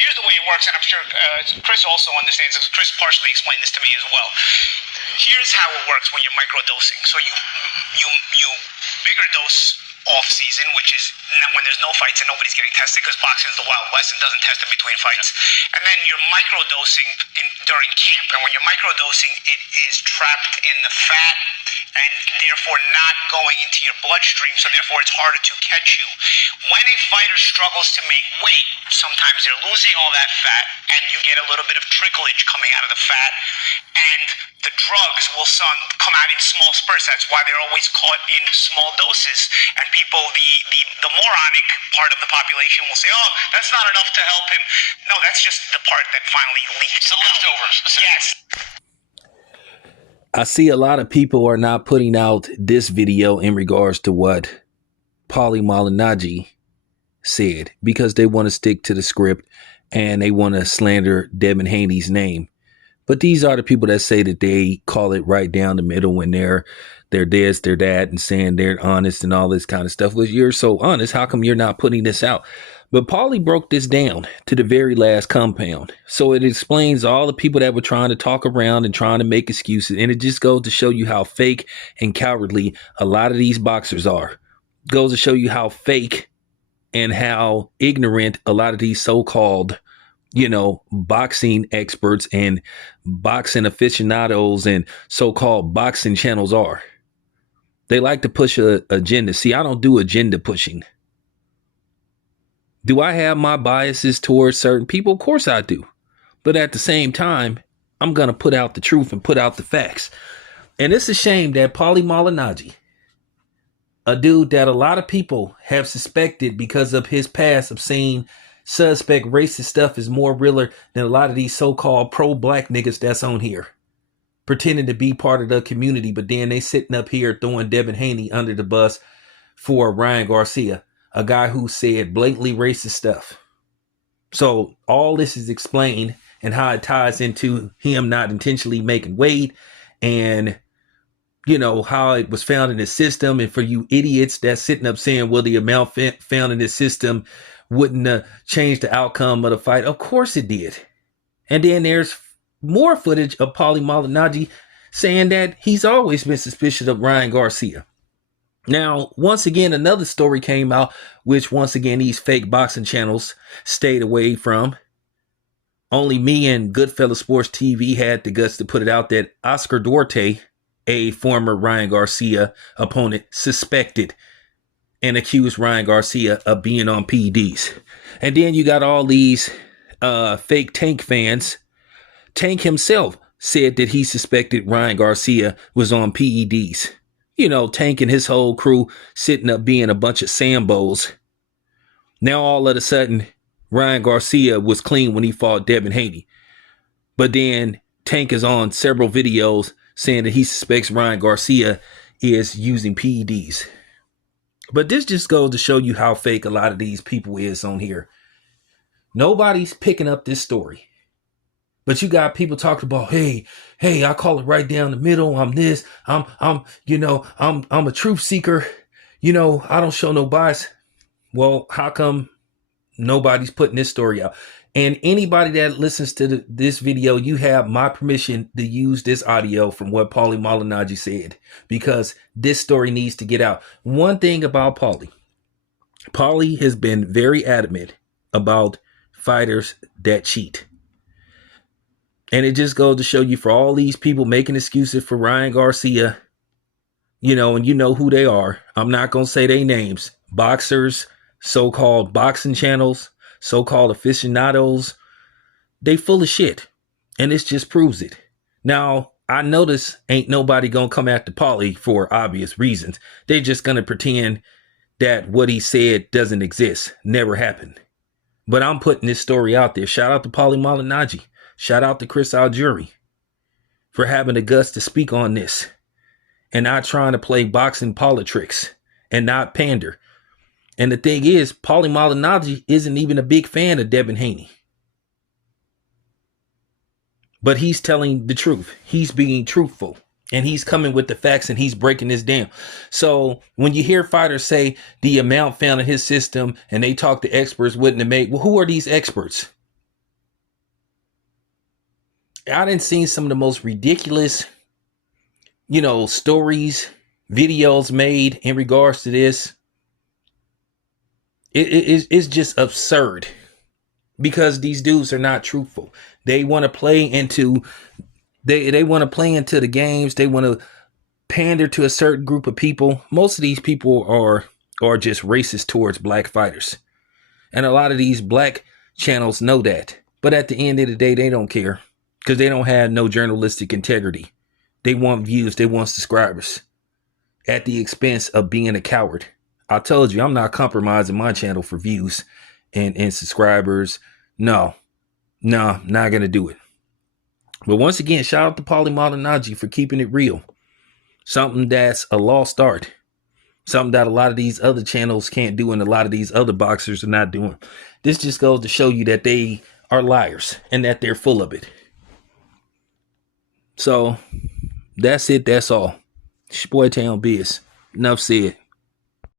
here's the way it works, and I'm sure Chris also understands because Chris partially explained this to me as well. Here's how it works when you're microdosing. So you bigger dose off season, which is when there's no fights and nobody's getting tested, because boxing is the Wild West and doesn't test in between fights. And then you're microdosing during camp, and when you're microdosing, it is trapped in the fat and therefore not going into your bloodstream, so therefore it's harder to catch you. When a fighter struggles to make weight, sometimes they're losing all that fat, and you get a little bit of tricklage coming out of the fat, and the drugs will come out in small spurts. That's why they're always caught in small doses. And people, the moronic part of the population will say, oh, that's not enough to help him. No, that's just the part that finally leaks. The leftovers. Yes. I see a lot of people are not putting out this video in regards to what Paulie Malignaggi said, because they want to stick to the script and they want to slander Devin Haney's name. But these are the people that say that they call it right down the middle when they're this, they're that, and saying they're honest and all this kind of stuff. Well, you're so honest. How come you're not putting this out? But Paulie broke this down to the very last compound. So it explains all the people that were trying to talk around and trying to make excuses. And it just goes to show you how fake and cowardly a lot of these boxers are. It goes to show you how fake and how ignorant a lot of these so-called boxing experts and boxing aficionados and so-called boxing channels are. They like to push an agenda. See, I don't do agenda pushing. Do I have my biases towards certain people? Of course I do. But at the same time, I'm going to put out the truth and put out the facts. And it's a shame that Paulie Malignaggi, a dude that a lot of people have suspected because of his past of saying suspect racist stuff is more realer than a lot of these so-called pro-black niggas that's on here pretending to be part of the community, but then they sitting up here throwing Devin Haney under the bus for Ryan Garcia, a guy who said blatantly racist stuff. So all this is explained and how it ties into him not intentionally making weight, and how it was found in his system. And for you idiots that's sitting up saying, well, the amount found in his system wouldn't change the outcome of the fight. Of course it did. And then there's more footage of Paulie Malignaggi saying that he's always been suspicious of Ryan Garcia. Now, once again, another story came out, which once again, these fake boxing channels stayed away from. Only me and Goodfellas Sports TV had the guts to put it out that Oscar Duarte, a former Ryan Garcia opponent, suspected and accused Ryan Garcia of being on PEDs. And then you got all these fake Tank fans. Tank himself said that he suspected Ryan Garcia was on PEDs. Tank and his whole crew sitting up being a bunch of Sambos. Now all of a sudden, Ryan Garcia was clean when he fought Devin Haney. But then Tank is on several videos saying that he suspects Ryan Garcia is using PEDs. But this just goes to show you how fake a lot of these people is on here. Nobody's picking up this story. But you got people talking about, hey, I call it right down the middle. I'm this. I'm a truth seeker. I don't show no bias. Well, how come nobody's putting this story out? And anybody that listens to this video, you have my permission to use this audio from what Paulie Malignaggi said, because this story needs to get out. One thing about Paulie has been very adamant about fighters that cheat. And it just goes to show you, for all these people making excuses for Ryan Garcia, and you know who they are. I'm not going to say their names. Boxers, so-called boxing channels, so-called aficionados, they full of shit. And this just proves it. Now, I notice ain't nobody going to come after Paulie for obvious reasons. They're just going to pretend that what he said doesn't exist, never happened. But I'm putting this story out there. Shout out to Paulie Malignaggi. Shout out to Chris Algieri for having the guts to speak on this and not trying to play boxing politics and not pander. And the thing is, Paulie Malignaggi isn't even a big fan of Devin Haney. But he's telling the truth. He's being truthful. And he's coming with the facts and he's breaking this down. So when you hear fighters say the amount found in his system and they talk to experts wouldn't have made, well, who are these experts? I done seen some of the most ridiculous, stories, videos made in regards to this. It's just absurd because these dudes are not truthful. They want to play into they want to play into the games. They want to pander to a certain group of people. Most of these people are just racist towards black fighters. And a lot of these black channels know that. But at the end of the day, they don't care because they don't have no journalistic integrity. They want views. They want subscribers at the expense of being a coward. I told you, I'm not compromising my channel for views and subscribers. No, not going to do it. But once again, shout out to Paulie Malignaggi for keeping it real. Something that's a lost art. Something that a lot of these other channels can't do and a lot of these other boxers are not doing. This just goes to show you that they are liars and that they're full of it. So that's it. That's all. It's your boy Tay on Biz. Enough said.